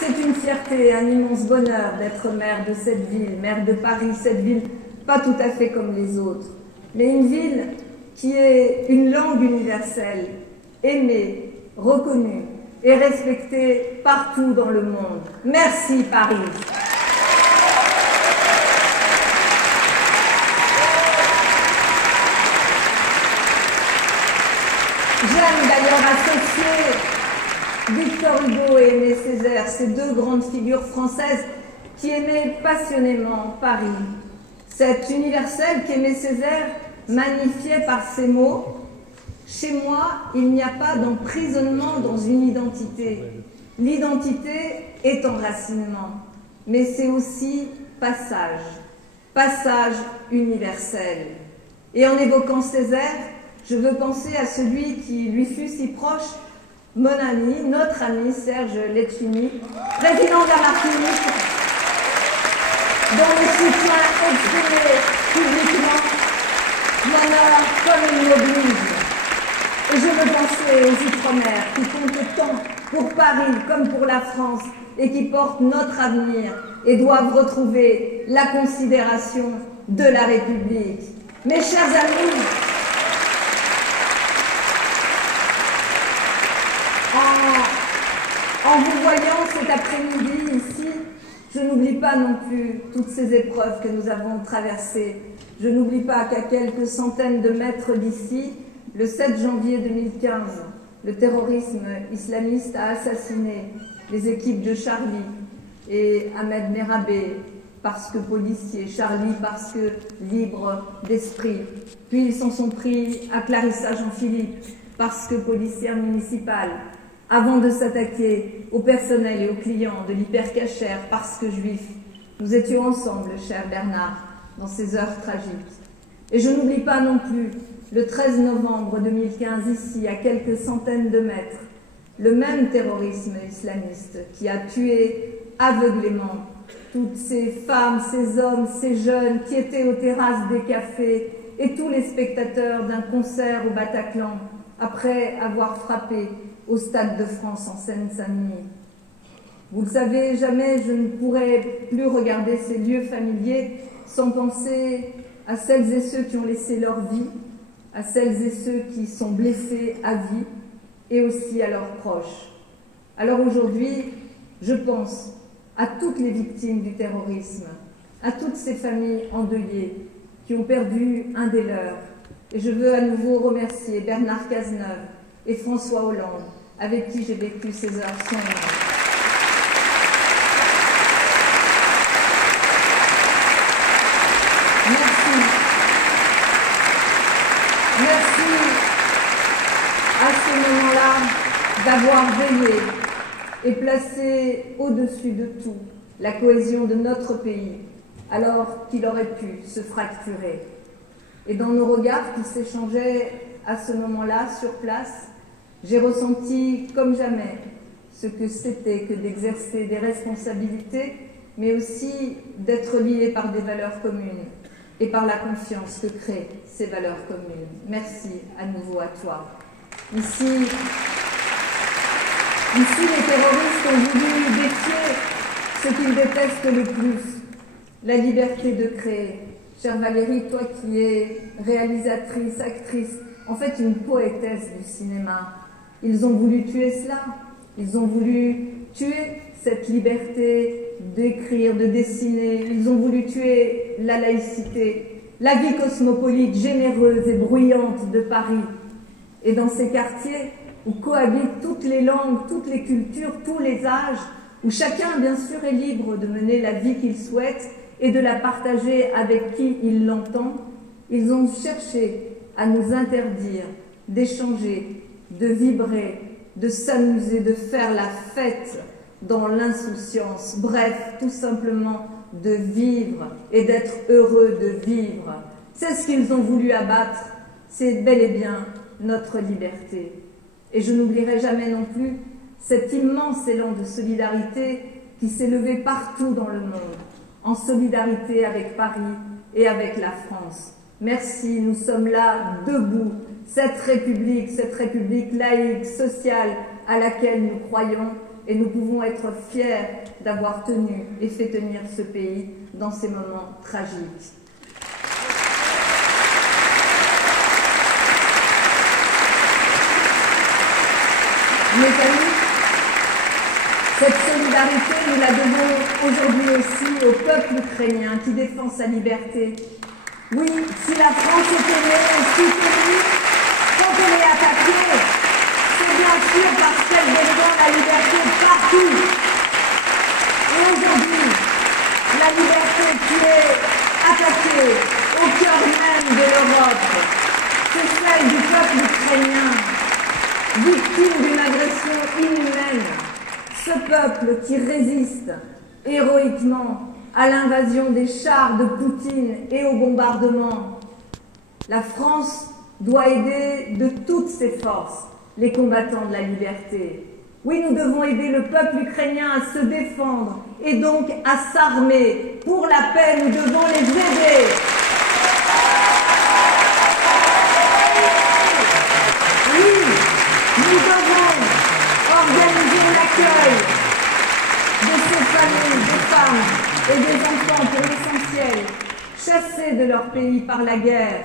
C'est une fierté, un immense bonheur d'être maire de cette ville, maire de Paris, cette ville pas tout à fait comme les autres, mais une ville qui est une langue universelle, aimée, reconnue et respectée partout dans le monde. Merci Paris. J'aime d'ailleurs associer Victor Hugo et Aimé Césaire, ces deux grandes figures françaises qui aimaient passionnément Paris. Cet universel qu'Aimé Césaire magnifiait par ces mots: « Chez moi, il n'y a pas d'emprisonnement dans une identité. L'identité est enracinement, mais c'est aussi passage, passage universel. » Et en évoquant Césaire, je veux penser à celui qui lui fut si proche, mon ami, notre ami Serge Letchimy, président de la Martinique, dont le soutien exprimé publiquement m'honore comme il m'oblige. Et je veux penser aux Outre-mer qui comptent tant pour Paris comme pour la France et qui portent notre avenir et doivent retrouver la considération de la République. Mes chers amis, en vous voyant cet après-midi ici, je n'oublie pas non plus toutes ces épreuves que nous avons traversées. Je n'oublie pas qu'à quelques centaines de mètres d'ici, le 7 janvier 2015, le terrorisme islamiste a assassiné les équipes de Charlie et Ahmed Merabé, parce que policier, Charlie parce que libre d'esprit. Puis ils s'en sont pris à Clarissa Jean-Philippe, parce que policière municipale, avant de s'attaquer au personnel et aux clients de l'hypercachère parce que juifs. Nous étions ensemble, cher Bernard, dans ces heures tragiques. Et je n'oublie pas non plus, le 13 novembre 2015, ici, à quelques centaines de mètres, le même terrorisme islamiste qui a tué aveuglément toutes ces femmes, ces hommes, ces jeunes qui étaient aux terrasses des cafés et tous les spectateurs d'un concert au Bataclan après avoir frappé au Stade de France en Seine-Saint-Denis. Vous le savez, jamais je ne pourrai plus regarder ces lieux familiers sans penser à celles et ceux qui ont laissé leur vie, à celles et ceux qui sont blessés à vie, et aussi à leurs proches. Alors aujourd'hui, je pense à toutes les victimes du terrorisme, à toutes ces familles endeuillées qui ont perdu un des leurs. Et je veux à nouveau remercier Bernard Cazeneuve et François Hollande, avec qui j'ai vécu ces heures sombres. Merci. Merci à ce moment-là d'avoir veillé et placé au-dessus de tout la cohésion de notre pays, alors qu'il aurait pu se fracturer. Et dans nos regards qui s'échangeaient à ce moment-là sur place, j'ai ressenti comme jamais ce que c'était que d'exercer des responsabilités, mais aussi d'être lié par des valeurs communes et par la confiance que créent ces valeurs communes. Merci à nouveau à toi. Ici, les terroristes ont voulu défier ce qu'ils détestent le plus, la liberté de créer. Chère Valérie, toi qui es réalisatrice, actrice, en fait une poétesse du cinéma, ils ont voulu tuer cela. Ils ont voulu tuer cette liberté d'écrire, de dessiner. Ils ont voulu tuer la laïcité, la vie cosmopolite, généreuse et bruyante de Paris. Et dans ces quartiers où cohabitent toutes les langues, toutes les cultures, tous les âges, où chacun, bien sûr, est libre de mener la vie qu'il souhaite et de la partager avec qui il l'entend, ils ont cherché à nous interdire d'échanger, de vibrer, de s'amuser, de faire la fête dans l'insouciance, bref, tout simplement de vivre et d'être heureux de vivre. C'est ce qu'ils ont voulu abattre, c'est bel et bien notre liberté. Et je n'oublierai jamais non plus cet immense élan de solidarité qui s'est levé partout dans le monde, en solidarité avec Paris et avec la France. Merci, nous sommes là, debout, cette république laïque, sociale, à laquelle nous croyons et nous pouvons être fiers d'avoir tenu et fait tenir ce pays dans ces moments tragiques. Mes amis, cette solidarité, nous la devons aujourd'hui aussi au peuple ukrainien qui défend sa liberté. Oui, si la France est aimée et soutenue, quand elle est attaquée, c'est bien sûr parce qu'elle défend la liberté partout. Et aujourd'hui, la liberté qui est attaquée au cœur même de l'Europe, c'est celle du peuple ukrainien, victime d'une agression inhumaine. Ce peuple qui résiste héroïquement à l'invasion des chars de Poutine et au bombardement. La France doit aider de toutes ses forces les combattants de la liberté. Oui, nous devons aider le peuple ukrainien à se défendre et donc à s'armer. Pour la paix, nous devons les aider. Oui, nous devons organiser l'accueil de ces familles, des femmes et des enfants pour l'essentiel, chassés de leur pays par la guerre.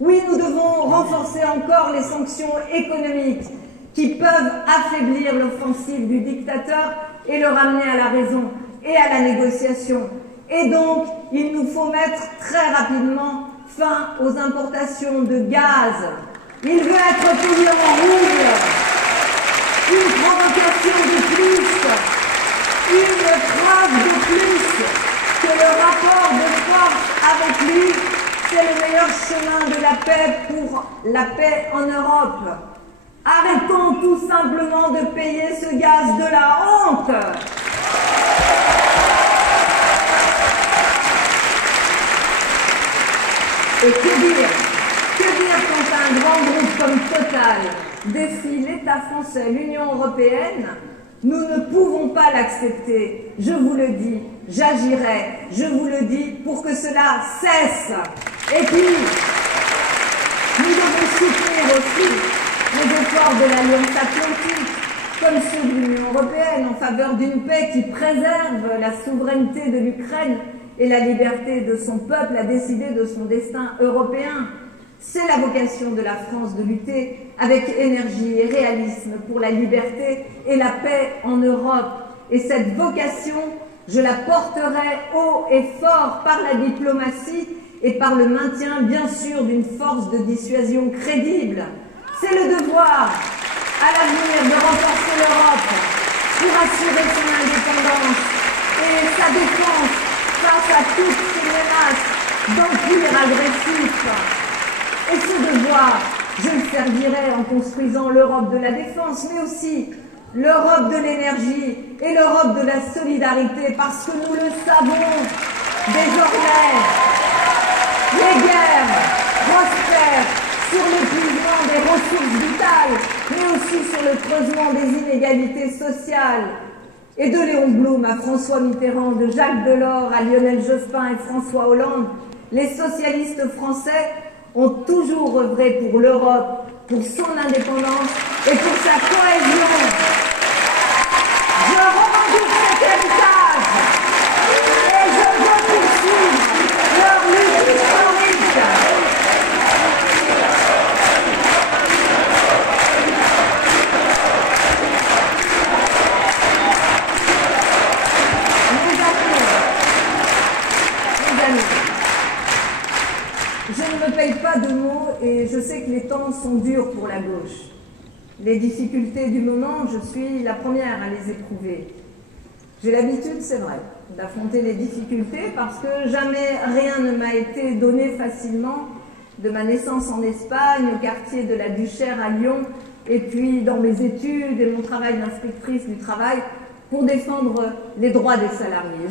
Oui, nous devons renforcer encore les sanctions économiques qui peuvent affaiblir l'offensive du dictateur et le ramener à la raison et à la négociation. Et donc, il nous faut mettre très rapidement fin aux importations de gaz. Il veut être payé en rouble. Une provocation de plus, une preuve de plus que le rapport de force avec lui, c'est le meilleur chemin de la paix pour la paix en Europe. Arrêtons tout simplement de payer ce gaz de la honte. Et que dire quand un grand groupe comme Total défie l'État français, l'Union européenne? Nous ne pouvons pas l'accepter. Je vous le dis, j'agirai, je vous le dis, pour que cela cesse. Et puis, nous devons soutenir aussi les efforts de l'Alliance Atlantique, comme ceux de l'Union européenne, en faveur d'une paix qui préserve la souveraineté de l'Ukraine et la liberté de son peuple à décider de son destin européen. C'est la vocation de la France de lutter avec énergie et réalisme pour la liberté et la paix en Europe. Et cette vocation, je la porterai haut et fort par la diplomatie et par le maintien, bien sûr, d'une force de dissuasion crédible. C'est le devoir, à l'avenir, de renforcer l'Europe pour assurer son indépendance et sa défense face à toutes ces menaces d'empire agressif. Et ce devoir, je le servirai en construisant l'Europe de la défense, mais aussi l'Europe de l'énergie et l'Europe de la solidarité, parce que nous le savons désormais, les guerres prospèrent sur l'épuisement des ressources vitales, mais aussi sur le creusement des inégalités sociales. Et de Léon Blum à François Mitterrand, de Jacques Delors à Lionel Jospin et François Hollande, les socialistes français ont toujours œuvré pour l'Europe, pour son indépendance et pour sa cohésion. Je revendique cet héritage et je veux poursuivre leur lutte historique. Mes amis, je ne me paye pas de mots et je sais que les temps sont durs pour la gauche. Les difficultés du moment, je suis la première à les éprouver. J'ai l'habitude, c'est vrai, d'affronter les difficultés parce que jamais rien ne m'a été donné facilement, de ma naissance en Espagne, au quartier de la Duchère à Lyon, et puis dans mes études et mon travail d'inspectrice du travail pour défendre les droits des salariés.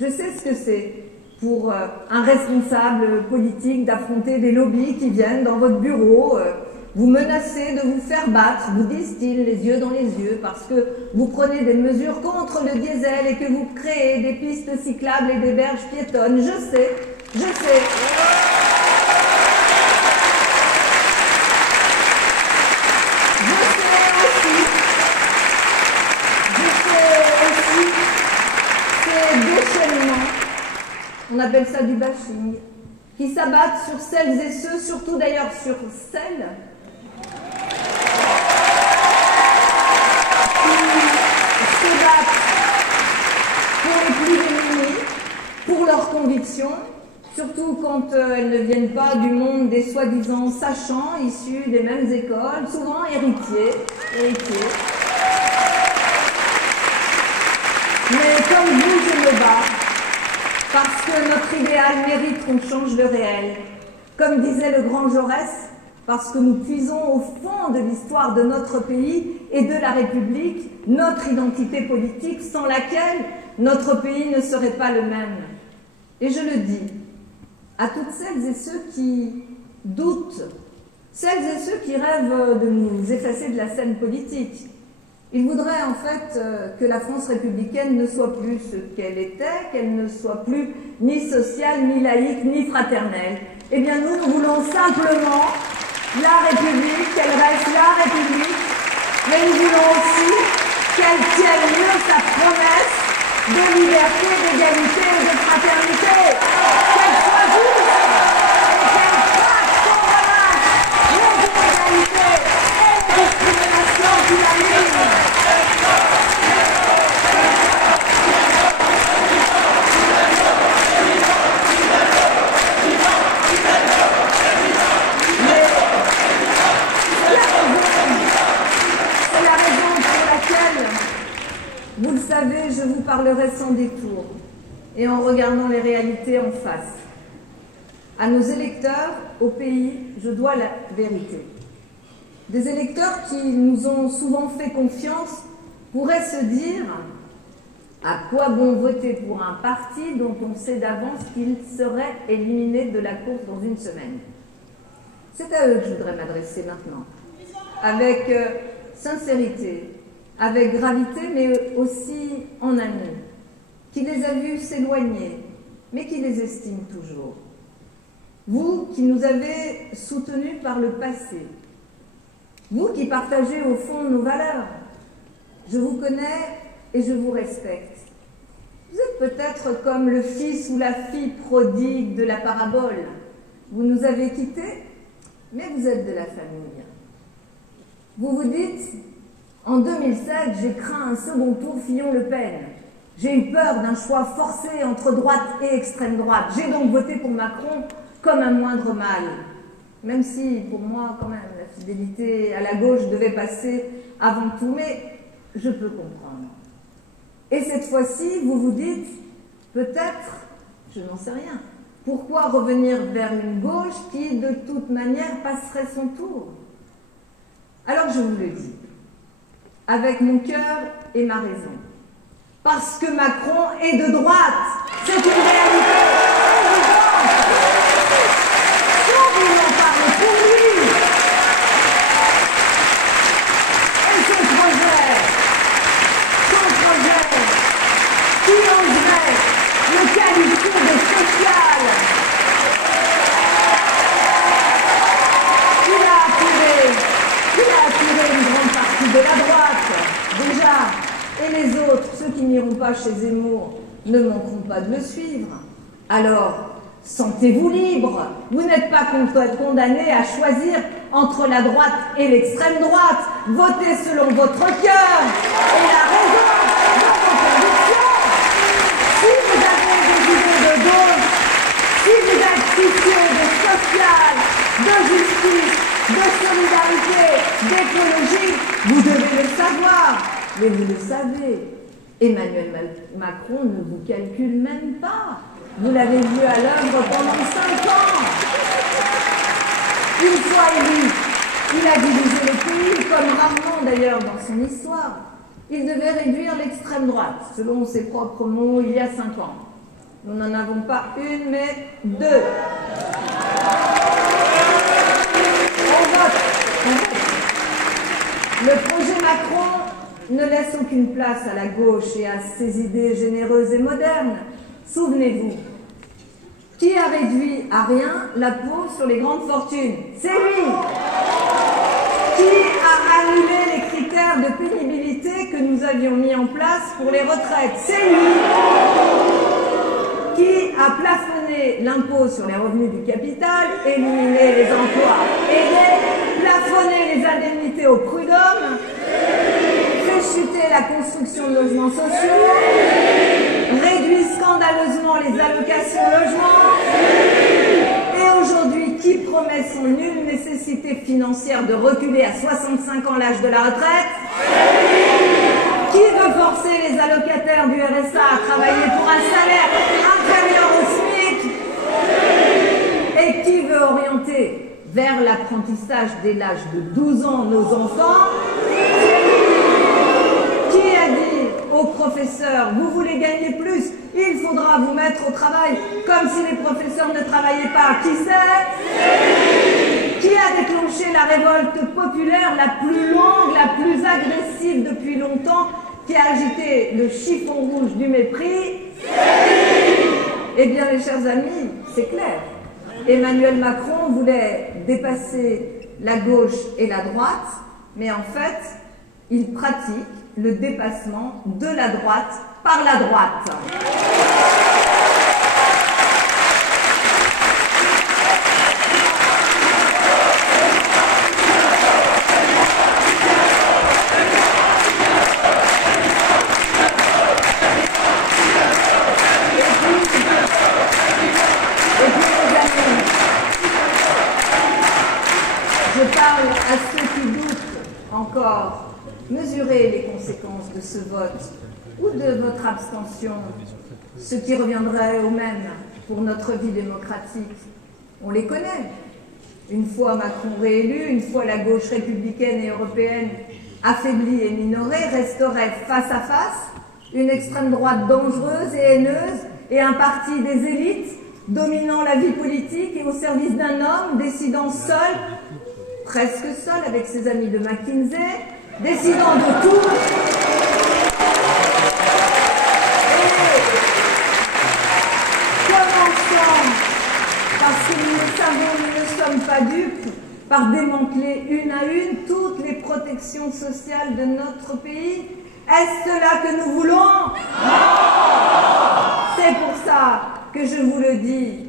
Je sais ce que c'est pour un responsable politique d'affronter des lobbies qui viennent dans votre bureau, vous menacer de vous faire battre, vous disent-ils les yeux dans les yeux, parce que vous prenez des mesures contre le diesel et que vous créez des pistes cyclables et des berges piétonnes. Je sais. Je sais aussi appelle ça du bashing, qui s'abattent sur celles et ceux, surtout d'ailleurs sur celles qui se battent pour les plus démunis, pour leurs convictions, surtout quand elles ne viennent pas du monde des soi-disant sachants, issus des mêmes écoles, souvent héritiers. Mais comme vous, je me bats, parce que notre idéal mérite qu'on change le réel. Comme disait le grand Jaurès, parce que nous puisons au fond de l'histoire de notre pays et de la République notre identité politique sans laquelle notre pays ne serait pas le même. Et je le dis à toutes celles et ceux qui doutent, celles et ceux qui rêvent de nous effacer de la scène politique. Ils voudraient en fait que la France républicaine ne soit plus ce qu'elle était, qu'elle ne soit plus ni sociale, ni laïque, ni fraternelle. Eh bien nous voulons simplement la République, qu'elle reste la République, mais nous voulons aussi qu'elle tienne mieux sa promesse de liberté, d'égalité et de fraternité, qu'elle soit juste et qu'elle fasse qu'on relâche les inégalités et les discriminations qui la minent. Vous le savez, je vous parlerai sans détour et en regardant les réalités en face. À nos électeurs, au pays, je dois la vérité. Des électeurs qui nous ont souvent fait confiance pourraient se dire « À quoi bon voter pour un parti dont on sait d'avance qu'il serait éliminé de la course dans une semaine ?» C'est à eux que je voudrais m'adresser maintenant, avec sincérité, avec gravité, mais aussi en ami, qui les a vus s'éloigner, mais qui les estime toujours. Vous qui nous avez soutenus par le passé, vous qui partagez au fond nos valeurs, je vous connais et je vous respecte. Vous êtes peut-être comme le fils ou la fille prodigue de la parabole. Vous nous avez quittés, mais vous êtes de la famille. Vous vous dites, en 2007, j'ai craint un second tour Fillon-Le Pen. J'ai eu peur d'un choix forcé entre droite et extrême droite. J'ai donc voté pour Macron comme un moindre mal. Même si, pour moi, quand même, la fidélité à la gauche devait passer avant tout, mais je peux comprendre. Et cette fois-ci, vous vous dites, peut-être, je n'en sais rien, pourquoi revenir vers une gauche qui, de toute manière, passerait son tour? Alors je vous le dis, avec mon cœur et ma raison. Parce que Macron est de droite. C'est une réalité évidente. Sans vouloir parler pour lui. Et son projet, qui oserait le qualifier de social, il a attiré une grande partie de la droite, déjà, et les autres, ceux qui n'iront pas chez Zemmour, ne manqueront pas de le suivre. Alors, sentez-vous libre, vous n'êtes pas condamnés à choisir entre la droite et l'extrême droite, votez selon votre cœur et la raison de vos convictions. Si vous avez des idées de gauche, si vous êtes soucieux de social, de justice, de solidarité, d'écologie, vous devez le savoir, mais vous le savez. Emmanuel Macron ne vous calcule même pas. Vous l'avez vu à l'œuvre pendant 5 ans. Une fois élu, il a dirigé le pays, comme rarement d'ailleurs dans son histoire. Il devait réduire l'extrême droite, selon ses propres mots, il y a 5 ans. Nous n'en avons pas une, mais 2. Le projet Macron ne laisse aucune place à la gauche et à ses idées généreuses et modernes. Souvenez-vous, qui a réduit à rien l'impôt sur les grandes fortunes? C'est lui. Qui a annulé les critères de pénibilité que nous avions mis en place pour les retraites? C'est lui. qui a plafonné l'impôt sur les revenus du capital, éliminé les emplois aidés, plafonné les indemnités au prud'homme, fait chuter la construction de logements sociaux, réduit scandaleusement les allocations logement, et aujourd'hui, qui promet sans nulle nécessité financière de reculer à 65 ans l'âge de la retraite? Qui veut forcer les allocataires du RSA à travailler pour un salaire inférieur au SMIC? Et qui veut orienter vers l'apprentissage dès l'âge de 12 ans nos enfants? Qui a dit aux professeurs, vous voulez gagner plus, il faudra vous mettre au travail, comme si les professeurs ne travaillaient pas? Qui c'est? Qui a déclenché la révolte populaire la plus longue, la plus agressive depuis longtemps, qui a agité le chiffon rouge du mépris? Eh bien, mes chers amis, c'est clair. Emmanuel Macron voulait dépasser la gauche et la droite, mais en fait, il pratique le dépassement de la droite par la droite. Je parle à ceux qui doutent encore. Mesurez les conséquences de ce vote ou de votre abstention, ce qui reviendrait au même pour notre vie démocratique. On les connaît. Une fois Macron réélu, une fois la gauche républicaine et européenne affaiblie et minorée, resterait face à face une extrême droite dangereuse et haineuse et un parti des élites dominant la vie politique et au service d'un homme décidant seul, presque seul avec ses amis de McKinsey, décidant de tout. Et commençant, parce que nous le savons, nous ne sommes pas dupes, par démanteler une à une toutes les protections sociales de notre pays. Est-ce cela que nous voulons? C'est pour ça que je vous le dis,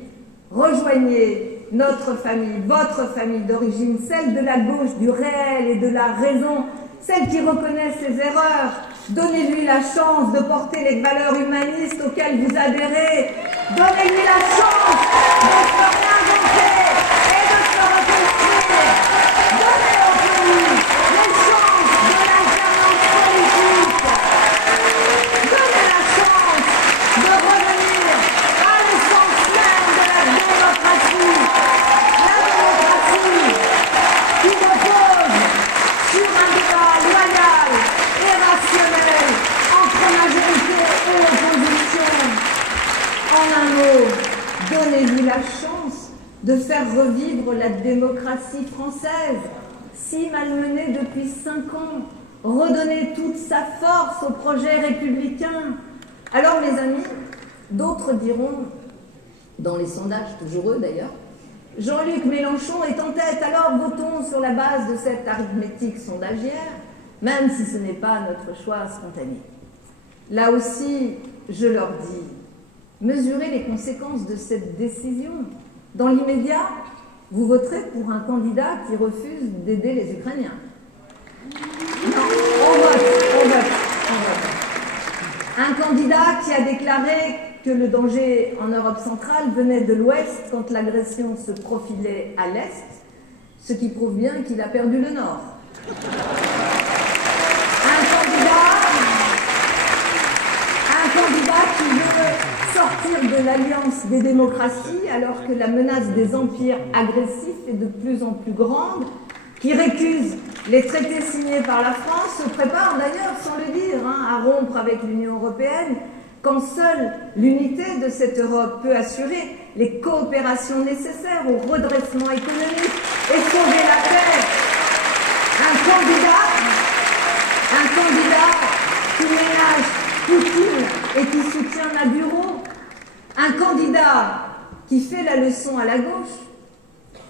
rejoignez notre famille, votre famille d'origine, celle de la gauche, du réel et de la raison, celle qui reconnaît ses erreurs. Donnez-lui la chance de porter les valeurs humanistes auxquelles vous adhérez. Donnez-lui la chance de se réinventer et de se reconstruire. Donnez au pays les chances de l'alternance politique. Donnez la chance de revenir à l'essence même de la démocratie. La démocratie qui repose sur un débat loyal et rationnel entre majorité et opposition. En un mot, donnez-lui la chance de faire revivre la démocratie française, si malmenée depuis 5 ans, redonner toute sa force au projet républicain. Alors, mes amis, d'autres diront, dans les sondages, toujours eux d'ailleurs, Jean-Luc Mélenchon est en tête, alors votons sur la base de cette arithmétique sondagière, même si ce n'est pas notre choix spontané. Là aussi, je leur dis, mesurez les conséquences de cette décision. Dans l'immédiat, vous voterez pour un candidat qui refuse d'aider les Ukrainiens. Non, on vote. Un candidat qui a déclaré que le danger en Europe centrale venait de l'Ouest quand l'agression se profilait à l'Est, ce qui prouve bien qu'il a perdu le Nord. Un candidat qui veut sortir de l'alliance des démocraties alors que la menace des empires agressifs est de plus en plus grande, qui récuse les traités signés par la France, se prépare d'ailleurs, sans le dire, à rompre avec l'Union européenne, quand seule l'unité de cette Europe peut assurer les coopérations nécessaires au redressement économique et sauver la paix. Un candidat qui ménage Poutine et qui soutient Maduro. Un candidat qui fait la leçon à la gauche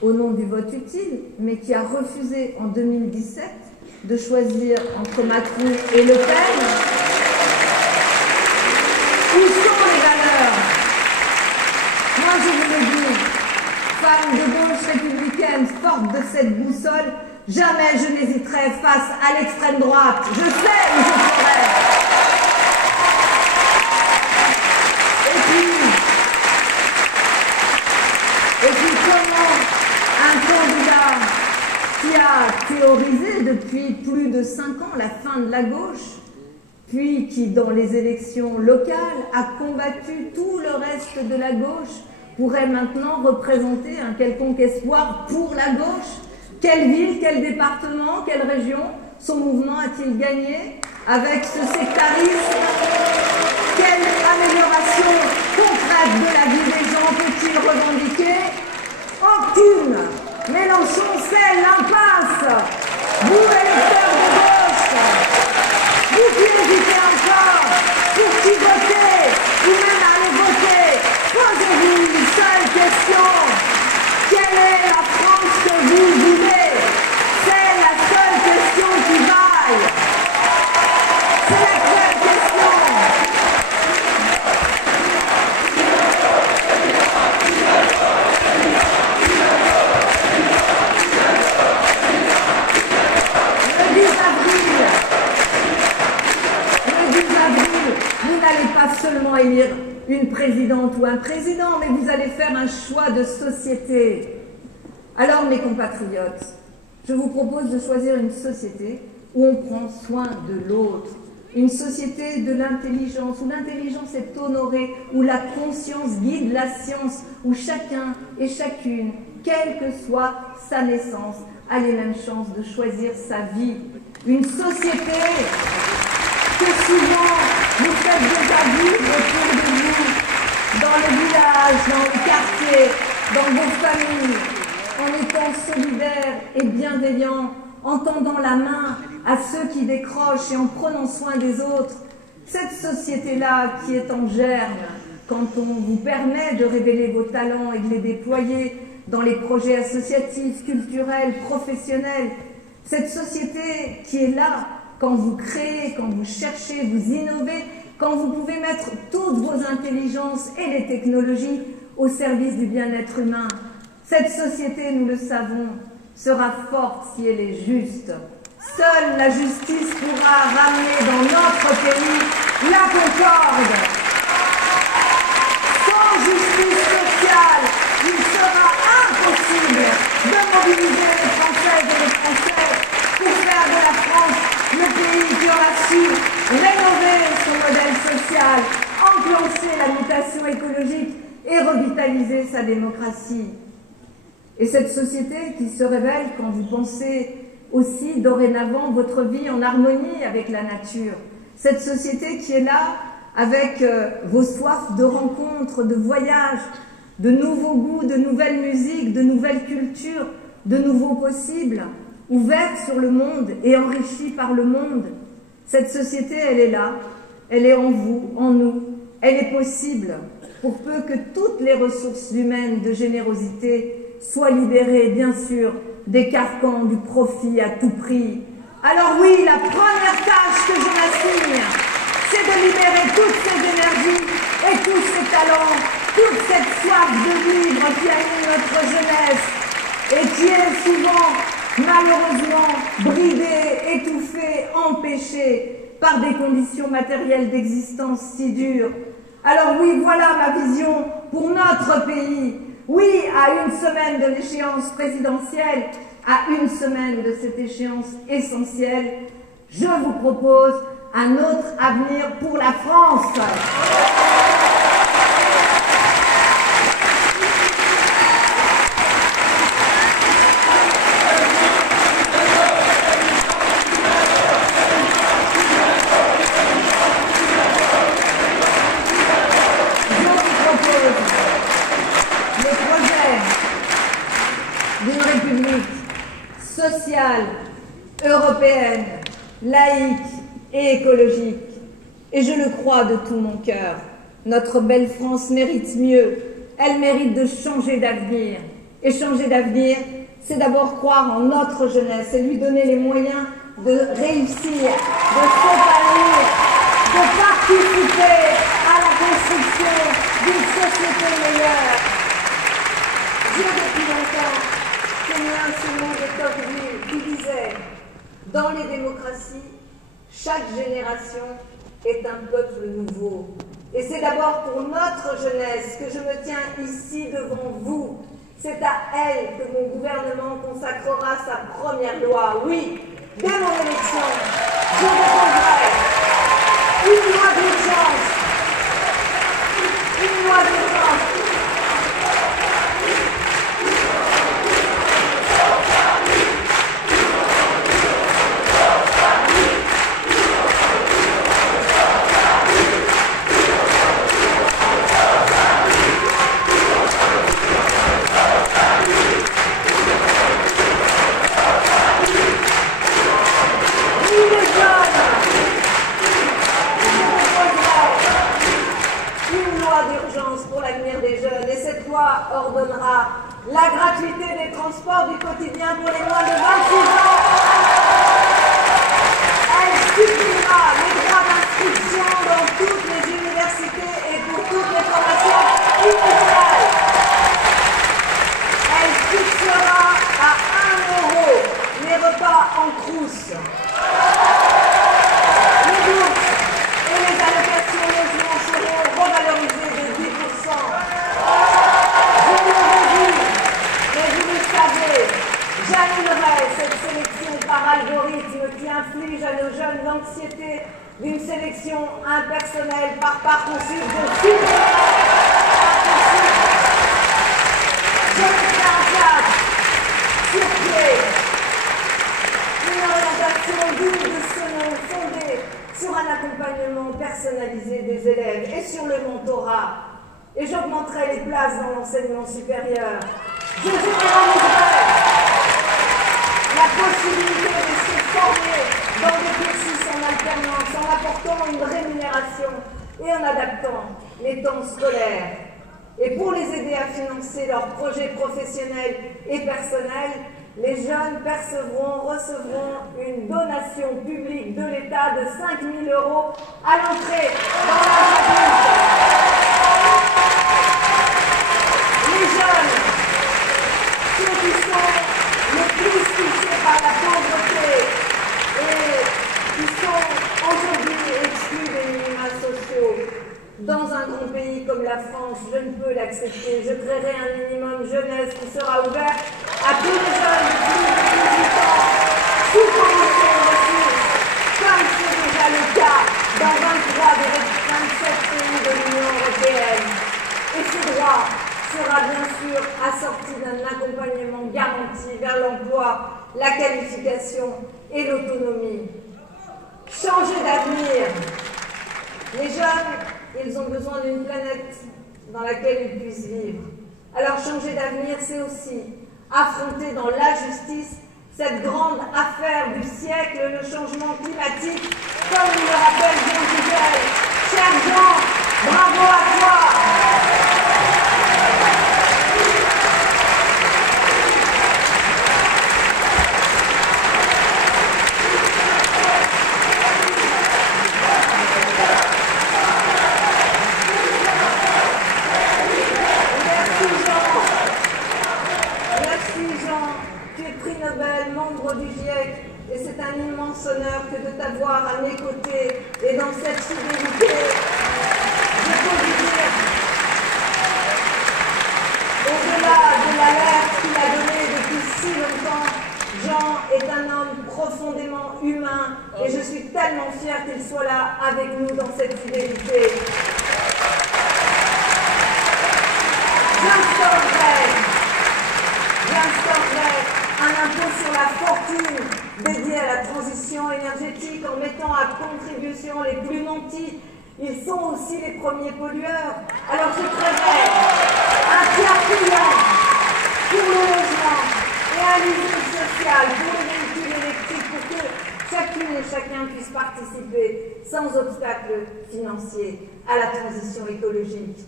au nom du vote utile, mais qui a refusé en 2017 de choisir entre Macron et Le Pen. Où sont les valeurs femme de gauche républicaine, forte de cette boussole, jamais je n'hésiterai face à l'extrême droite. Je sais où je serai. Et puis comment un candidat qui a théorisé depuis plus de 5 ans la fin de la gauche, puis qui, dans les élections locales, a combattu tout le reste de la gauche, pourrait maintenant représenter un quelconque espoir pour la gauche? Quelle ville, quel département, quelle région son mouvement a-t-il gagné avec ce sectarisme? Quelle amélioration concrète de la vie des gens peut-il revendiquer? Aucune. Mélenchon, c'est l'impasse. Vous, électeurs de gauche, vous qui hésitez encore, pour qui voter, ou même aller voter, posez-vous une seule question. Quelle est la France que vous voulez? C'est la seule question qui vaille. C'est la seule question. Le 10 avril, vous n'allez pas seulement élire une présidente ou un président, mais vous allez faire un choix de société. Alors, mes compatriotes, je vous propose de choisir une société où on prend soin de l'autre, une société de l'intelligence, où l'intelligence est honorée, où la conscience guide la science, où chacun et chacune, quelle que soit sa naissance, a les mêmes chances de choisir sa vie. Une société que souvent vous faites déjà vivre autour de vous, dans le village, dans le quartier, dans vos familles, en étant solidaires et bienveillants, en tendant la main à ceux qui décrochent et en prenant soin des autres. Cette société-là qui est en germe, quand on vous permet de révéler vos talents et de les déployer dans les projets associatifs, culturels, professionnels. Cette société qui est là quand vous créez, quand vous cherchez, vous innovez, quand vous pouvez mettre toutes vos intelligences et les technologies au service du bien-être humain. Cette société, nous le savons, sera forte si elle est juste. Seule la justice pourra ramener dans notre pays la concorde. Sans justice sociale, il sera impossible de mobiliser les Françaises et les Français pour faire de la France le pays qui aura su rénover son modèle social, enclencher la mutation écologique et revitaliser sa démocratie. Et cette société qui se révèle quand vous pensez aussi dorénavant votre vie en harmonie avec la nature. Cette société qui est là avec vos soifs de rencontres, de voyages, de nouveaux goûts, de nouvelles musiques, de nouvelles cultures, de nouveaux possibles, ouverte sur le monde et enrichie par le monde. Cette société, elle est là, elle est en vous, en nous, elle est possible, pour peu que toutes les ressources humaines de générosité soient libérées, bien sûr, des carcans du profit à tout prix. Alors oui, la première tâche que je m'assigne, c'est de libérer toutes ces énergies et tous ces talents, toute cette soif de vivre qui anime notre jeunesse et qui est souvent, malheureusement, bridée, étouffée, empêchée par des conditions matérielles d'existence si dures. Alors oui, voilà ma vision pour notre pays. Oui, à une semaine de l'échéance présidentielle, à une semaine de cette échéance essentielle, je vous propose un autre avenir pour la France. D'une république sociale, européenne, laïque et écologique. Et je le crois de tout mon cœur. Notre belle France mérite mieux. Elle mérite de changer d'avenir. Et changer d'avenir, c'est d'abord croire en notre jeunesse et lui donner les moyens de réussir, de s'épanouir, de participer à la construction d'une société meilleure. Dans les démocraties, chaque génération est un peuple nouveau. Et c'est d'abord pour notre jeunesse que je me tiens ici devant vous. C'est à elle que mon gouvernement consacrera sa première loi. Oui, dès mon élection, je déposerai une loi d'urgence. Une loi d'urgence. Ordonnera la gratuité des transports du quotidien pour les moins de 26 ans. Elle supprimera les droits d'inscription dans toutes les universités et pour toutes les formations initiales. Elle fixera à 1 € les repas en trousse. Les bourses et les allocations logement seront revalorisées de 10%. J'annulerai cette sélection par algorithme qui inflige à nos jeunes l'anxiété d'une sélection impersonnelle par Parcoursup de 6 000 Je mettrai en place sur pied une orientation digne de ce nom fondée sur un accompagnement personnalisé des élèves et sur le mentorat. Et j'augmenterai les places dans l'enseignement supérieur. Je généraliserai la possibilité de se former dans des cursus en alternance en apportant une rémunération et en adaptant les temps scolaires. Et pour les aider à financer leurs projets professionnels et personnels, les jeunes recevront une donation publique de l'État de 5 000 € à l'entrée dans l'âge adulte. Les jeunes, ceux qui sont le plus touchés par la pauvreté et qui sont aujourd'hui exclus des minima sociaux. Dans un grand pays comme la France, je ne peux l'accepter. Je créerai un minimum jeunesse qui sera ouvert à tous les jeunes de plus de 18 ans, sous condition de ressources, comme c'est déjà le cas dans 23 des 27 pays de l'Union européenne. Et ce droit sera bien sûr assorti d'un accompagnement garanti vers l'emploi, la qualification et l'autonomie. Changer d'avenir. Les jeunes, ils ont besoin d'une planète dans laquelle ils puissent vivre. Alors changer d'avenir, c'est aussi affronter dans la justice cette grande affaire du siècle, le changement climatique, comme nous le rappelle Jean Zizek. Cher Jean, bravo à toi. Et c'est un immense honneur que de t'avoir à mes côtés et dans cette fidélité. Je peux vous dire, au-delà de l'alerte qu'il a donnée depuis si longtemps, Jean est un homme profondément humain et je suis tellement fière qu'il soit là avec nous dans cette fidélité. J'instaurerai un impôt sur la fortune dédié à la transition énergétique en mettant à contribution les plus nantis. Ils sont aussi les premiers pollueurs. Alors je créerai un tiers payant pour le logement et un leasing social pour les véhicules électriques pour que chacune et chacun puisse participer sans obstacle financier à la transition écologique.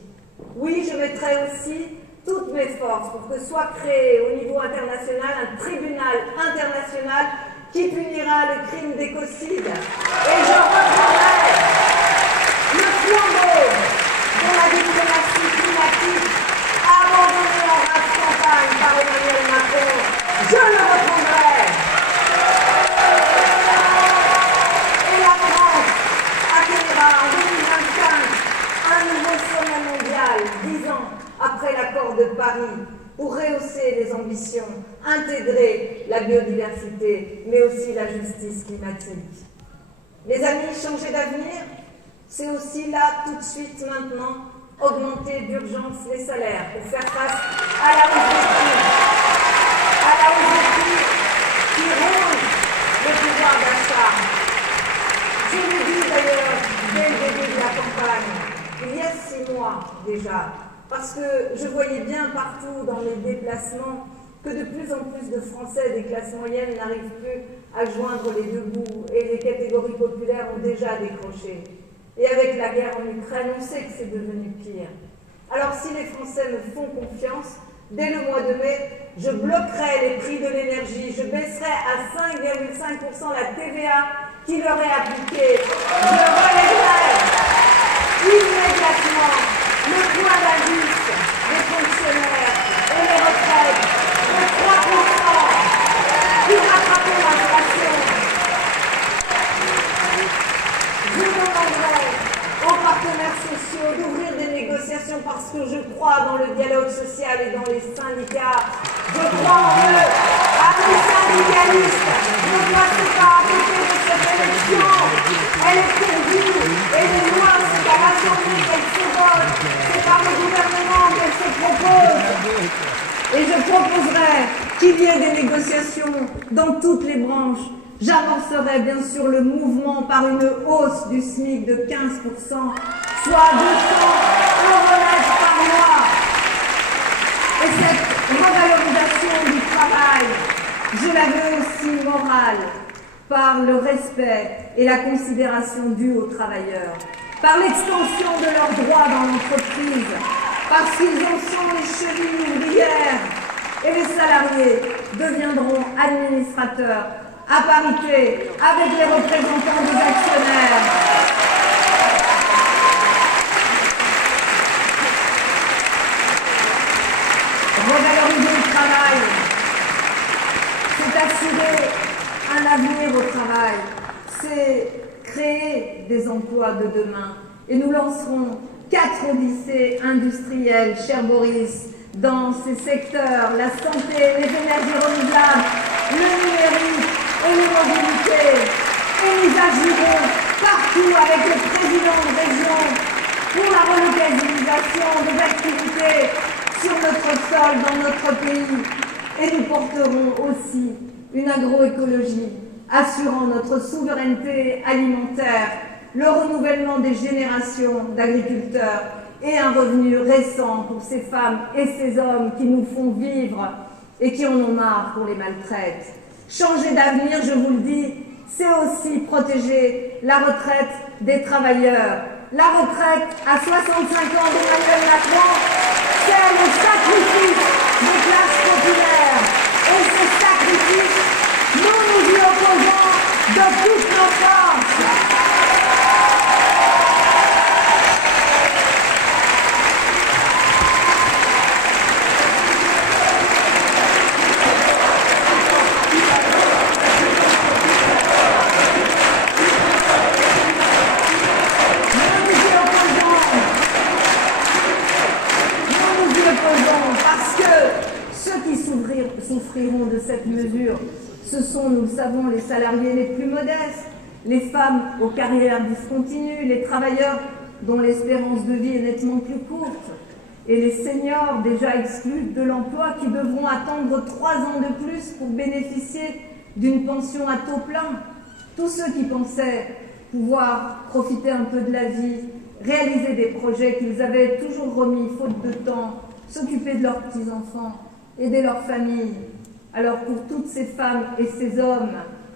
Oui, je mettrai aussi toutes mes forces pour que soit créé au niveau international un tribunal international qui punira le crime d'écocide. Et je reprendrai le flambeau de la diplomatie climatique abandonnée en rase campagne par Emmanuel Macron. Je le reprendrai. accord de Paris pour rehausser les ambitions, intégrer la biodiversité, mais aussi la justice climatique. Les amis, changer d'avenir, c'est aussi là, tout de suite, maintenant, augmenter d'urgence les salaires pour faire face à la hausse des prix, qui ronge le pouvoir d'achat. Je l'ai dit d'ailleurs dès le début de la campagne, il y a 6 mois déjà, parce que je voyais bien partout dans mes déplacements que de plus en plus de Français des classes moyennes n'arrivent plus à joindre les deux bouts et les catégories populaires ont déjà décroché. Et avec la guerre en Ukraine, on sait que c'est devenu pire. Alors si les Français me font confiance, dès le mois de mai, je bloquerai les prix de l'énergie, je baisserai à 5,5% la TVA qui leur est appliquée. Je relèverai immédiatement le point d'indice des fonctionnaires et les retraites de 3% pour rattraper l'inflation. Je demanderai aux partenaires sociaux d'ouvrir des négociations parce que je crois dans le dialogue social et dans les syndicats. Je crois en eux. Amis syndicalistes, ne passez pas à côté de cette élection. Elle est perdue et les lois, c'est à l'Assemblée qu'elles se votent. C'est par le gouvernement qu'elles se proposent. Et je proposerai qu'il y ait des négociations dans toutes les branches. J'avancerai bien sûr le mouvement par une hausse du SMIC de 15%, soit 200 € net par mois. Et cette revalorisation du travail, je la veux aussi morale, par le respect et la considération due aux travailleurs, par l'extension de leurs droits dans l'entreprise, parce qu'ils en sont les chevilles ouvrières, et les salariés deviendront administrateurs à parité avec les représentants des actionnaires. Revaloriser le travail, c'est assurer un avenir au travail, c'est créer des emplois de demain. Et nous lancerons 4 odyssées industrielles, cher Boris, dans ces secteurs, la santé, les énergies renouvelables, le numérique et les mobilités. Et nous agirons partout avec les présidents de région pour la relocalisation des activités sur notre sol, dans notre pays. Et nous porterons aussi une agroécologie assurant notre souveraineté alimentaire, le renouvellement des générations d'agriculteurs et un revenu récent pour ces femmes et ces hommes qui nous font vivre et qui en ont marre qu'on les maltraite. Changer d'avenir, je vous le dis, c'est aussi protéger la retraite des travailleurs. La retraite à 65 ans d'Emmanuel Macron, c'est le sacrifice des classes populaires. Et ce sacrifice, nous nous y opposons de toutes nos forces. Souffriront de cette mesure. Ce sont, nous le savons, les salariés les plus modestes, les femmes aux carrières discontinues, les travailleurs dont l'espérance de vie est nettement plus courte, et les seniors déjà exclus de l'emploi qui devront attendre 3 ans de plus pour bénéficier d'une pension à taux plein. Tous ceux qui pensaient pouvoir profiter un peu de la vie, réaliser des projets qu'ils avaient toujours remis faute de temps, s'occuper de leurs petits-enfants, aider leurs familles. Alors pour toutes ces femmes et ces hommes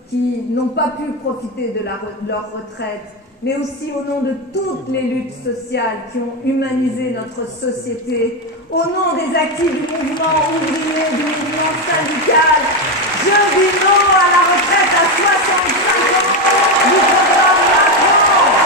qui n'ont pas pu profiter de leur retraite, mais aussi au nom de toutes les luttes sociales qui ont humanisé notre société, au nom des actifs du mouvement ouvrier, du mouvement syndical, je dis non à la retraite à 65 ans du programme Macron.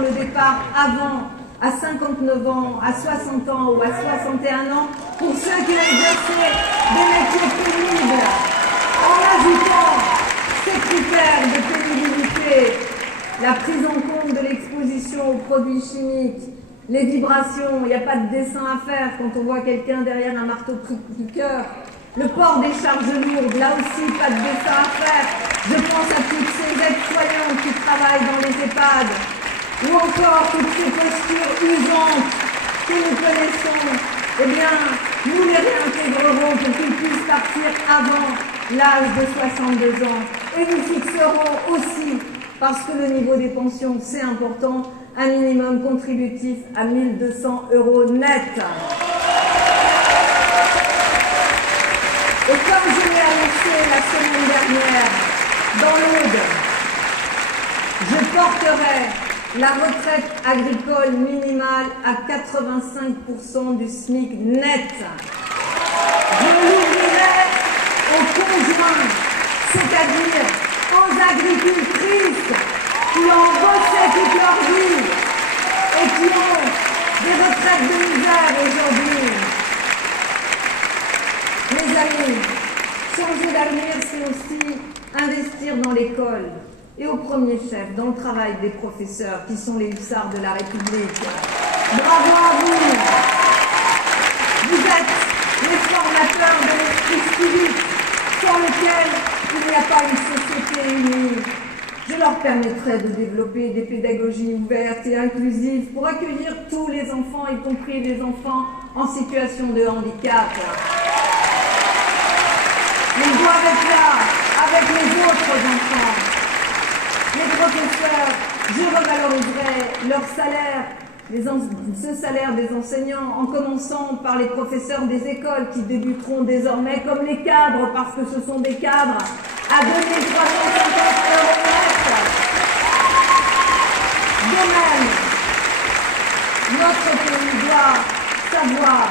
le départ avant, à 59 ans, à 60 ans ou à 61 ans, pour ceux qui ont exercé des métiers pénibles, en ajoutant ces critères de pénibilité, la prise en compte de l'exposition aux produits chimiques, les vibrations, il n'y a pas de dessin à faire quand on voit quelqu'un derrière un marteau-piqueur, le port des charges lourdes, là aussi pas de dessin à faire. Je pense à toutes ces aides-soignants qui travaillent dans les EHPAD, ou encore toutes ces postures usantes que nous connaissons. Eh bien, nous les réintégrerons pour qu'ils puissent partir avant l'âge de 62 ans. Et nous fixerons aussi, parce que le niveau des pensions, c'est important, un minimum contributif à 1 200 € net. Et comme je l'ai annoncé la semaine dernière dans l'Aude, je porterai la retraite agricole minimale à 85% du SMIC net. Je l'ouvrirai aux conjoints, c'est-à-dire aux agricultrices qui ont bossé toute leur vie et qui ont des retraites de misère aujourd'hui. Mes amis, changer d'avenir, c'est aussi investir dans l'école et au premier chef dans le travail des professeurs qui sont les hussards de la République. Bravo à vous! Vous êtes les formateurs de l'esprit civique sans lequel il n'y a pas une société unie. Je leur permettrai de développer des pédagogies ouvertes et inclusives pour accueillir tous les enfants, y compris les enfants en situation de handicap. Ils doivent être là avec les autres enfants. Les professeurs, je revaloriserai leur salaire, ce salaire des enseignants, en commençant par les professeurs des écoles qui débuteront désormais comme les cadres, parce que ce sont des cadres, à 2 350 € net. De même, notre pays doit savoir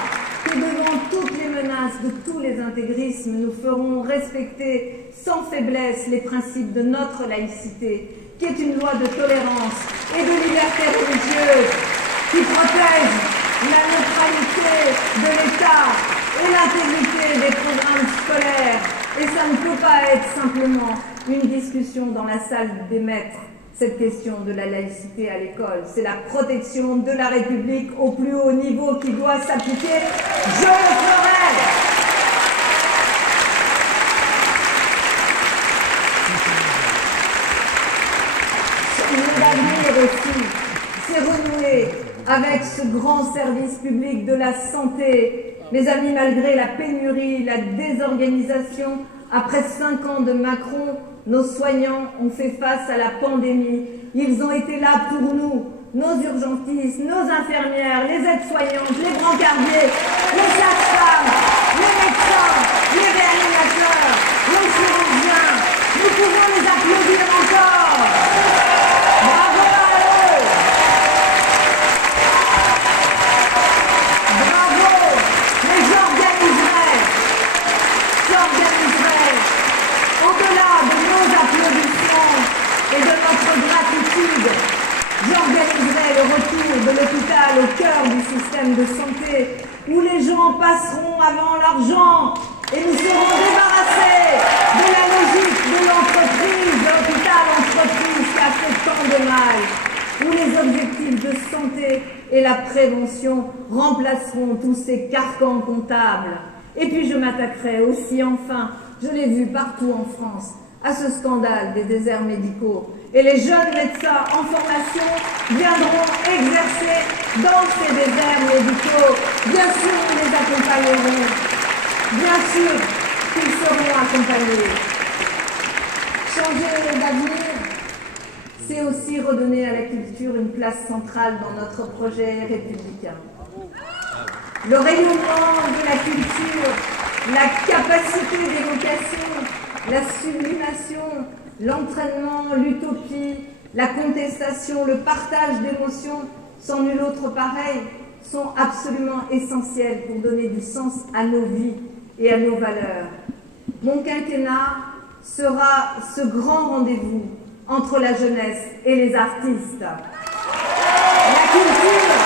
que devant toutes les menaces de tous les intégrismes, nous ferons respecter sans faiblesse les principes de notre laïcité, qui est une loi de tolérance et de liberté religieuse, qui protège la neutralité de l'État et l'intégrité des programmes scolaires. Et ça ne peut pas être simplement une discussion dans la salle des maîtres, cette question de la laïcité à l'école. C'est la protection de la République au plus haut niveau qui doit s'appliquer. Je le ferai. L'avenir aussi, c'est renouer avec ce grand service public de la santé. Mes amis, malgré la pénurie, la désorganisation, après 5 ans de Macron, nos soignants ont fait face à la pandémie. Ils ont été là pour nous, nos urgentistes, nos infirmières, les aides-soignantes, les brancardiers, les sages-femmes, les médecins, les réanimateurs, les chirurgiens. Nous pouvons les applaudir encore. Bravo à eux. Bravo. Mais j'organiserai, au-delà de nos applaudissements et de notre gratitude, j'organiserai le retour de l'hôpital au cœur du système de santé, où les gens passeront avant l'argent et nous serons débarrassés de la logique de l'entreprise, de l'hôpital-entreprise qui a fait tant de mal, où les objectifs de santé et la prévention remplaceront tous ces carcans comptables. Et puis je m'attaquerai aussi, enfin, je l'ai vu partout en France, à ce scandale des déserts médicaux. Et les jeunes médecins en formation viendront exercer dans ces déserts médicaux. Bien sûr, nous les accompagnerons. Bien sûr qu'ils seront accompagnés. Changer d'avenir, c'est aussi redonner à la culture une place centrale dans notre projet républicain. Le rayonnement de la culture, la capacité d'évocation, la sublimation, l'entraînement, l'utopie, la contestation, le partage d'émotions, sans nul autre pareil, sont absolument essentiels pour donner du sens à nos vies et à nos valeurs. Mon quinquennat sera ce grand rendez-vous entre la jeunesse et les artistes. culture,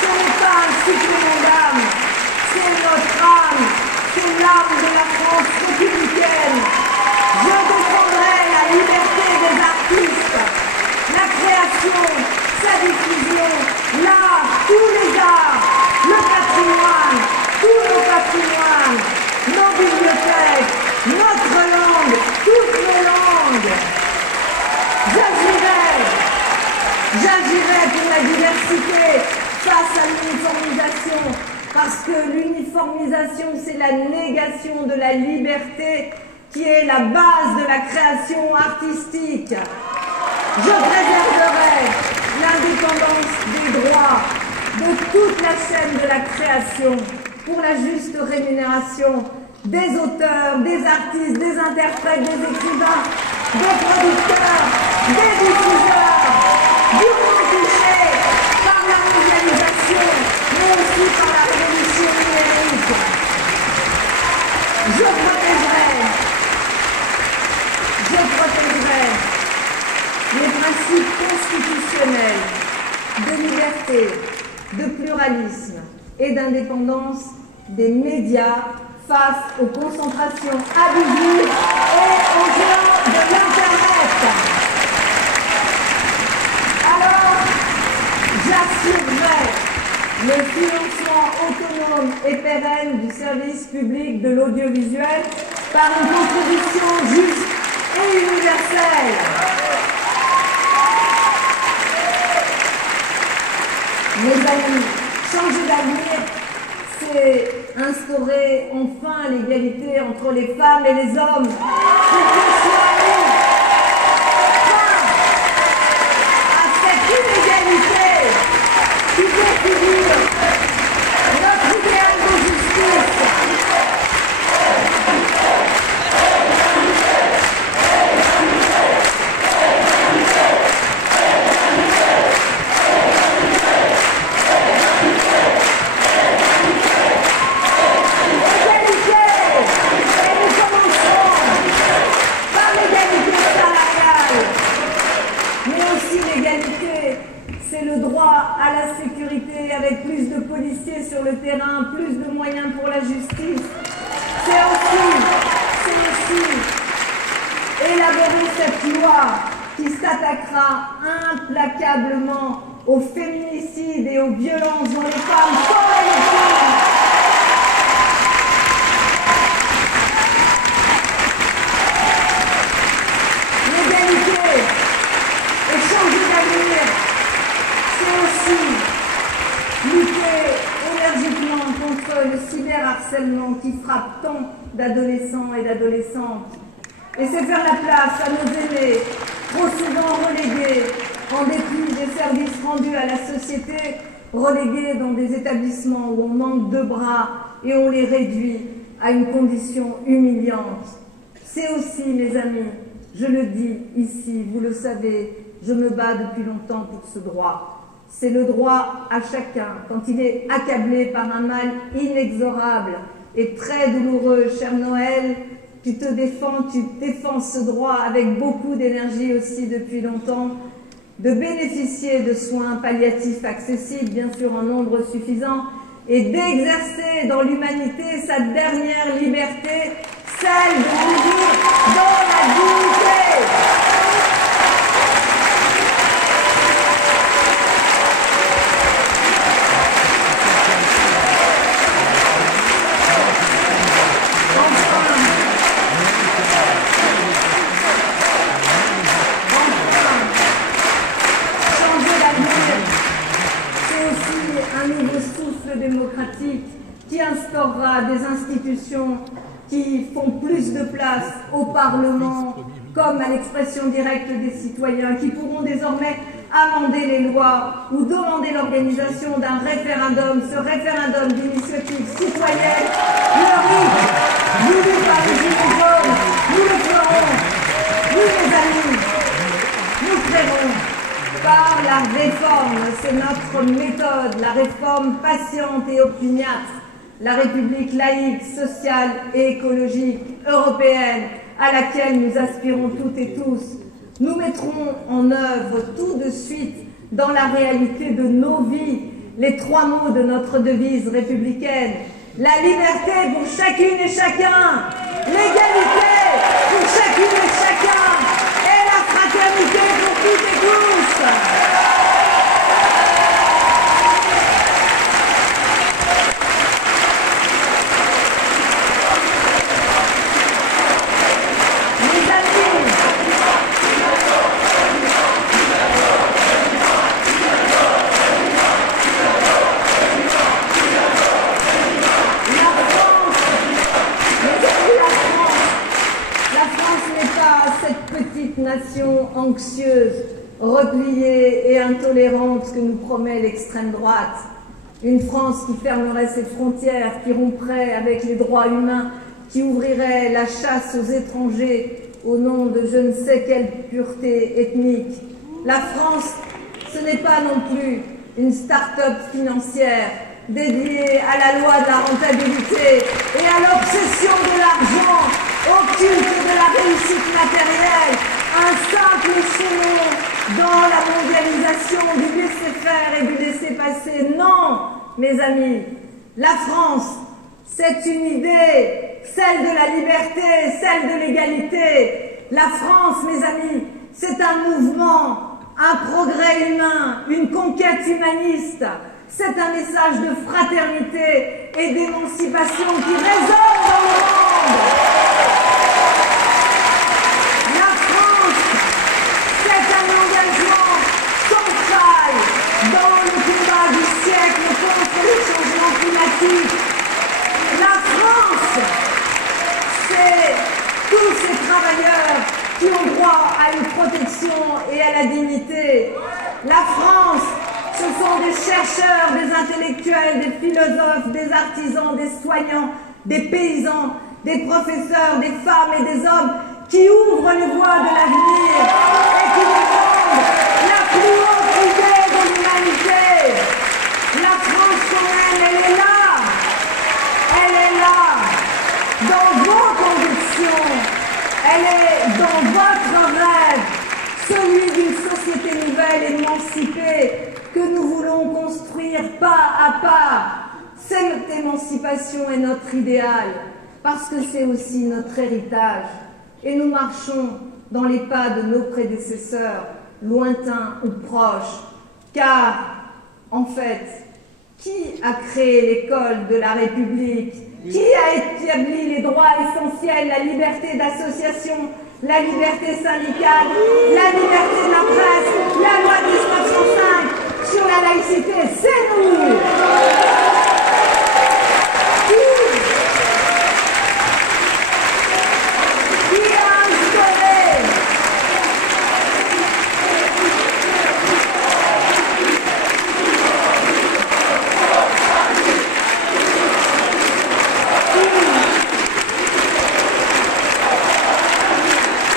ce n'est pas un supplément d'âme, c'est notre âme, c'est l'âme de la France républicaine. Je défendrai la liberté des artistes, la création, sa diffusion, l'art, tous les arts, le patrimoine, tous nos patrimoines, nos bibliothèques, notre langue, toutes nos langues. J'agirai pour la diversité face à l'uniformisation, parce que l'uniformisation, c'est la négation de la liberté qui est la base de la création artistique. Je préserverai l'indépendance des droits de toute la chaîne de la création pour la juste rémunération des auteurs, des artistes, des interprètes, des écrivains, des producteurs, des diffuseurs, durement touchés par la mondialisation, mais aussi par la révolution numérique. Je protégerai les principes constitutionnels de liberté, de pluralisme et d'indépendance des médias face aux concentrations abusives et aux géants de l'Internet. Alors, j'assurerai le financement autonome et pérenne du service public de l'audiovisuel par une contribution juste et universelle. Mes amis, changer d'avenir, c'est instaurer enfin l'égalité entre les femmes et les hommes. C'est que soyons fin à cette inégalité qui configure notre idéal de justice. C'est le droit à la sécurité avec plus de policiers sur le terrain, plus de moyens pour la justice. C'est aussi élaborer cette loi qui s'attaquera implacablement aux féminicides et aux violences dont les femmes sont les victimes. L'égalité et changer d'avenir, c'est aussi lutter énergiquement contre le cyberharcèlement qui frappe tant d'adolescents et d'adolescentes. Et c'est faire la place à nos aînés, trop souvent relégués, en dépit des services rendus à la société, relégués dans des établissements où on manque de bras et on les réduit à une condition humiliante. C'est aussi, mes amis, je le dis ici, vous le savez, je me bats depuis longtemps pour ce droit. C'est le droit à chacun, quand il est accablé par un mal inexorable et très douloureux. Cher Noël, tu défends ce droit avec beaucoup d'énergie aussi depuis longtemps, de bénéficier de soins palliatifs accessibles, bien sûr en nombre suffisant, et d'exercer dans l'humanité sa dernière liberté, celle de vivre dans la dignité. Démocratique qui instaurera des institutions qui font plus de place au Parlement comme à l'expression directe des citoyens, qui pourront désormais amender les lois ou demander l'organisation d'un référendum, ce référendum d'initiative citoyenne, le RIC, voulu par les Gilets jaunes. Nous le ferons, oui mes amis, nous ferons. Par la réforme, c'est notre méthode, la réforme patiente et opiniâtre, la République laïque, sociale et écologique européenne à laquelle nous aspirons toutes et tous. Nous mettrons en œuvre tout de suite dans la réalité de nos vies les trois mots de notre devise républicaine. La liberté pour chacune et chacun, l'égalité pour chacune et chacun, et la fraternité pour toutes et tous. Nation anxieuse, repliée et intolérante que nous promet l'extrême droite. Une France qui fermerait ses frontières, qui romprait avec les droits humains, qui ouvrirait la chasse aux étrangers au nom de je ne sais quelle pureté ethnique. La France, ce n'est pas non plus une start-up financière dédiée à la loi de la rentabilité et à l'obsession de l'argent, au culte de la réussite matérielle, un simple échelon dans la mondialisation du laisser-faire et du laisser-passer. Non, mes amis, la France, c'est une idée, celle de la liberté, celle de l'égalité. La France, mes amis, c'est un mouvement, un progrès humain, une conquête humaniste. C'est un message de fraternité et d'émancipation qui résonne dans le monde. La France, c'est un engagement central dans le combat du siècle contre le changement climatique. La France, c'est tous ces travailleurs qui ont droit à une protection et à la dignité. La France, ce sont des chercheurs, des intellectuels, des philosophes, des artisans, des soignants, des paysans, des professeurs, des femmes et des hommes qui ouvrent les voies de l'avenir et qui défendent la plus haute idée de l'humanité. La France qu'on aime, elle est là. Elle est là, dans vos convictions. Elle est dans votre rêve, celui d'une société nouvelle, émancipée, que nous voulons construire pas à pas. Cette émancipation est notre idéal, parce que c'est aussi notre héritage. Et nous marchons dans les pas de nos prédécesseurs, lointains ou proches. Car, en fait, qui a créé l'école de la République? Qui a établi les droits essentiels, la liberté d'association, la liberté syndicale, la liberté de la presse, la loi de 1905 sur la laïcité? C'est nous!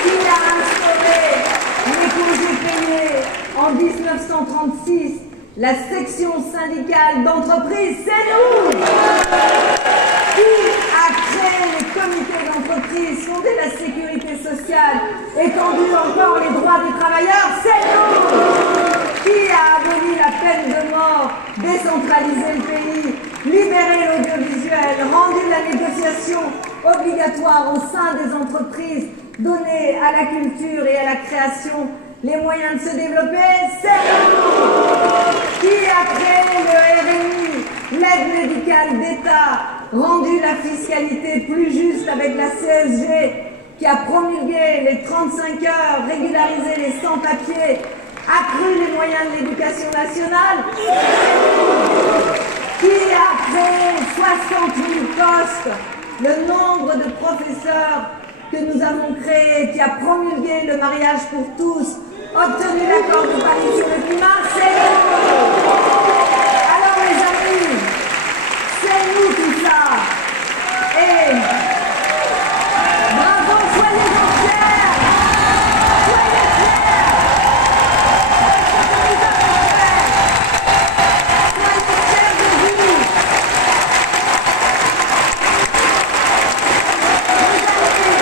Qui a instauré les congés payés en 1936, la section syndicale d'entreprise? C'est nous! Qui a créé les comités d'entreprise, fondé la sécurité sociale, étendu encore les droits des travailleurs? C'est nous! Qui a aboli la peine de mort, décentralisé le pays, libéré l'audiovisuel, rendu la négociation obligatoire au sein des entreprises, donné à la culture et à la création les moyens de se développer? C'est nous! Qui a créé le RMI, l'aide médicale d'État, rendu la fiscalité plus juste avec la CSG, qui a promulgué les 35 heures, régularisé les sans-papiers, accru les moyens de l'éducation nationale? Qui a créé 60 000 postes, le nombre de professeurs que nous avons créé, qui a promulgué le mariage pour tous, obtenu l'accord de Paris sur le climat? C'est nous! Alors mes amis, c'est nous tout ça. Et bravo, soyez-en fiers! Soyez fiers! Parce que nous avons fait. Soyez fiers de vous! Mes amis,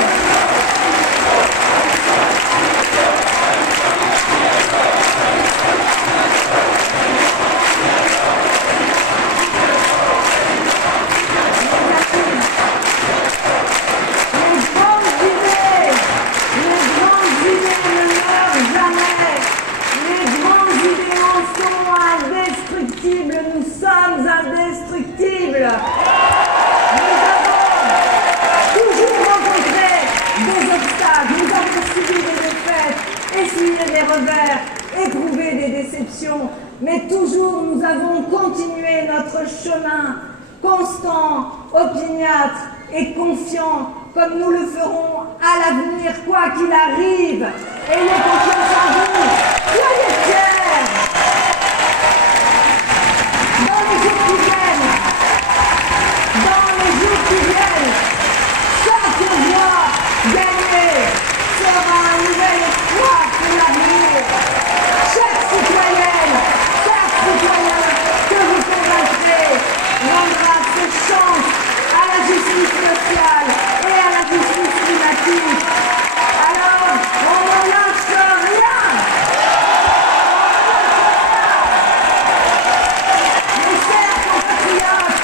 subi des défaites, essuyé des revers, éprouvé des déceptions, mais toujours nous avons continué notre chemin, constant, opiniâtre et confiant, comme nous le ferons à l'avenir, quoi qu'il arrive. Ayez confiance en vous, soyez fiers. Dans les jours qui viennent, chaque voix gagnée sera un nouvel espoir pour l'avenir. Chaque citoyenne, chaque citoyen que vous convaincrez rendra ses chances à la justice sociale et à la justice climatique. Alors, on n'en lâche rien. Mes chers compatriotes,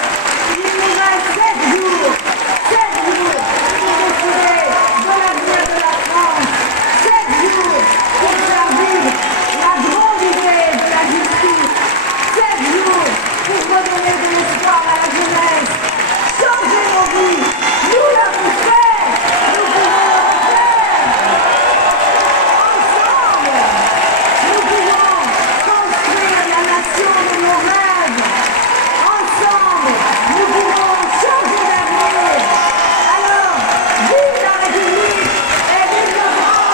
il nous reste 7 jours pour décider de l'avenir de la France, 7 jours pour faire vivre la grande idée de la justice, 7 jours pour redonner de l'espoir à la jeunesse, changer nos vies, nous l'avons fait, nous pouvons le refaire. Ensemble, nous pouvons construire la nation de nos rêves. Ensemble, nous pouvons changer d'avenir. Alors, vive la République et vive la France!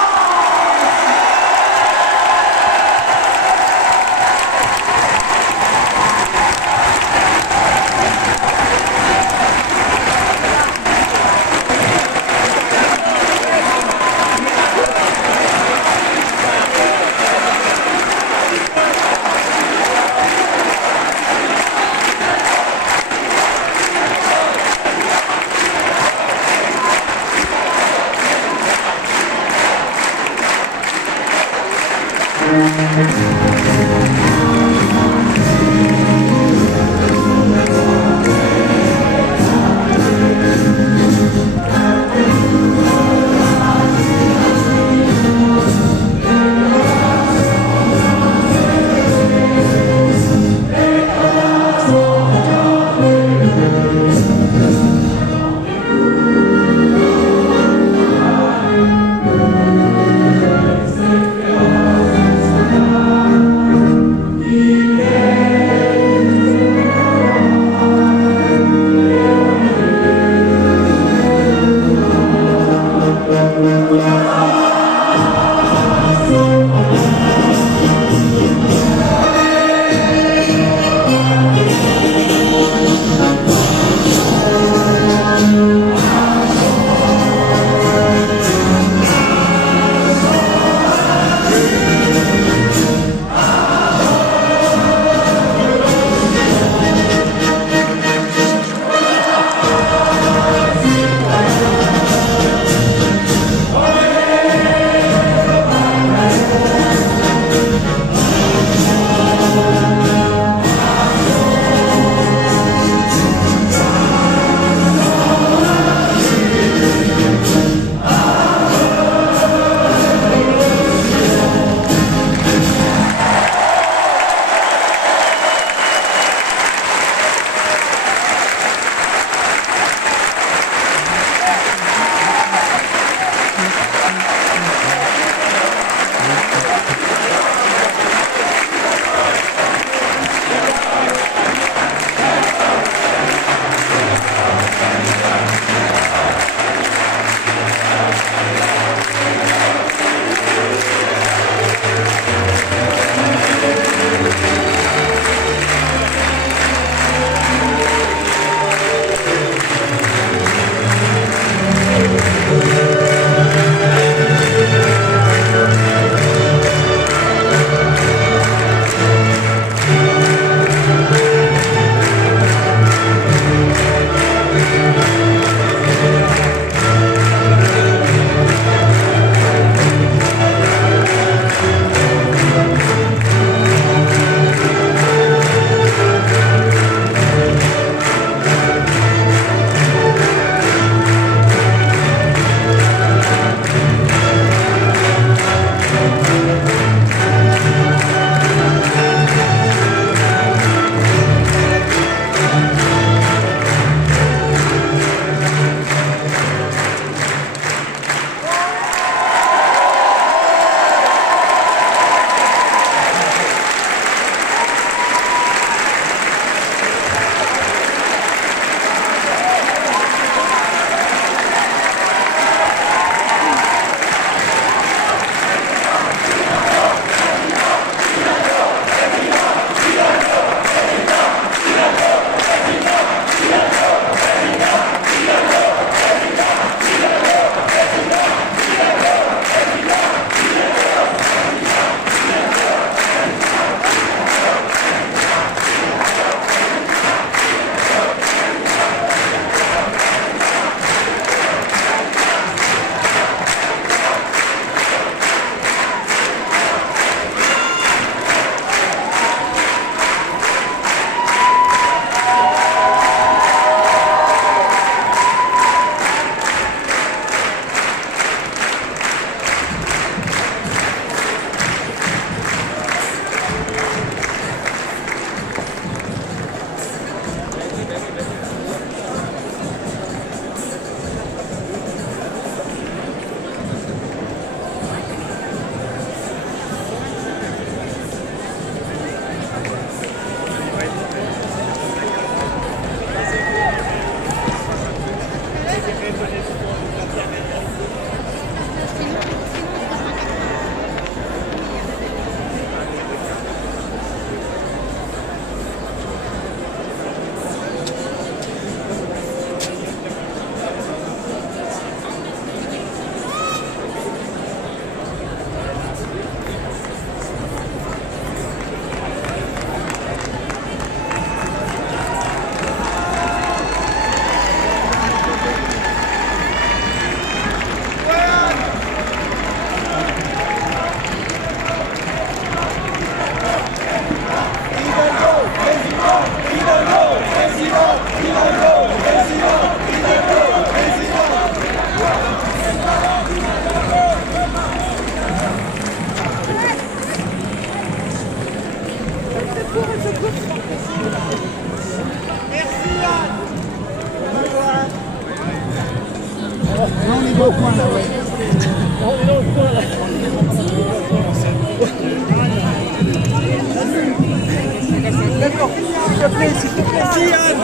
D'accord, s'il te plaît, s'il te plaît. On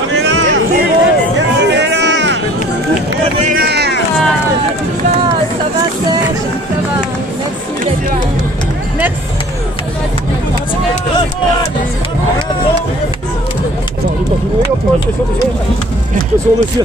est là. On est là. On est là. Ça va Serge, ça va. Merci d'être là. Merci. Attends, on est pas filmé, attention, monsieur.